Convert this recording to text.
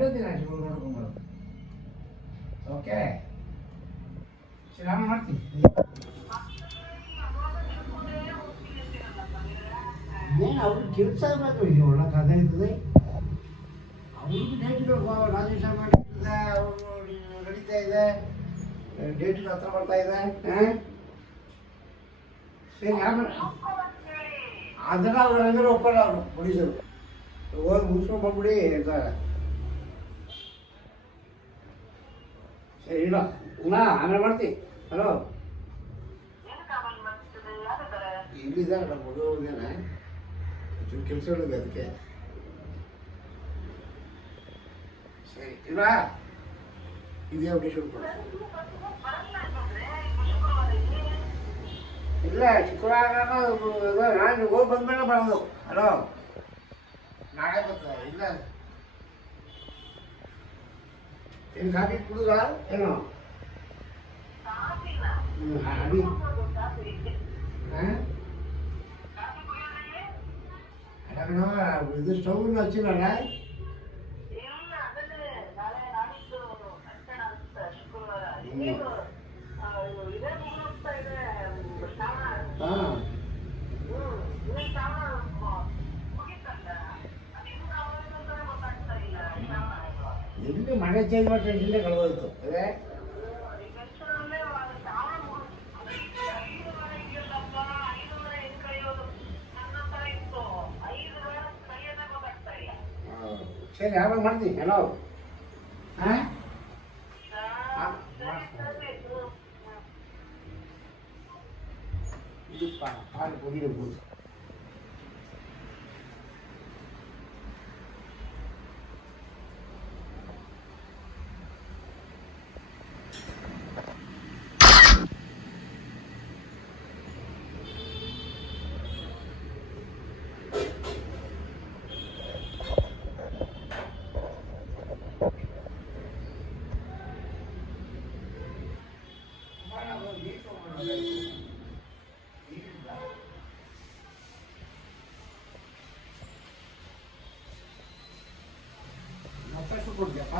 ಎರಡು ದಿನ ಆಯ್ತು ನೋಡ್ಕೊಂಬರೋದು. ಓಕೆ ನಾನು ಮಾಡ್ತೀನಿ. ಏನು ಅವ್ರಿಗೆ ಕೆಲಸ ಬೇಕು, ಈಗ ಒಳಗೆ ಅದಾಯ್ತದೆ. ಅವ್ರಿಗೆ ಡೇಟ್ ರಾಜೇಶ ಮಾಡ್ತಿದೆ, ಅವರು ನಡೀತಾ ಇದೆ, ಡೇಟ್ ಹತ್ರ ಬರ್ತಾ ಇದೆ. ಸರಿ ಆಮೇಲೆ ಅದನ್ನ ಅವ್ರಂದ್ರೆ ಒಪ್ಪಲ್ಲ ಅವರು ಪೊಲೀಸರು. ಹೋಗಿ ಮುಗಿಸ್ಕೊಂಡು ಬಂದ್ಬಿಡಿ ಅಂತಾರೆ. ಸರಿ ಇಲ್ಲ ಇಲ್ಲ ಆಮೇಲೆ ಮಾಡ್ತೀನಿ. ಹಲೋ ಇಲ್ಲಿದ್ದಾರೆ ನಮ್ಮ ಮಗುವಿದ್ದೇನೆ, ಕೆಲಸ ಹೇಳಿದೆ ಅದಕ್ಕೆ. ಸರಿ ಇಲ್ಲ ಇದೇ ಒಟ್ಟು ಶುರು ಇಲ್ಲ ಶುಕ್ರವಾರ ನಾನು ಹೋಗಿ ಬಂದ್ಮೇಲೆ ಬರೋದು. ಹಲೋ ನಾಳೆ ಬರ್ತಾರೆ. ಇಲ್ಲ ಏನು ಕಾಫಿ ಕುಡಿದ ಏನೋ ಅಡಿ ಇದು ಸ್ಟೌವ್ ಹಚ್ಚಿರಲ್ಲ. ಹಾಂ ಎಲ್ಲಿ ಮನೆ ಚೇಂಜ್ ಮಾಡಿ ಟೆನ್ಷನ್ನೇ ಕಳೆದೋಯ್ತು. ಅದೇ ಸರಿ ಆಮೇಲೆ ಮಾಡ್ತೀನಿ. ಹಲೋ ಹಾಂ ಇದು ಪಾಲು ಕುಡಿಯಬಹುದು. ಮತ್ತೆ ಕೊಡ್ತೀಯಪ್ಪ.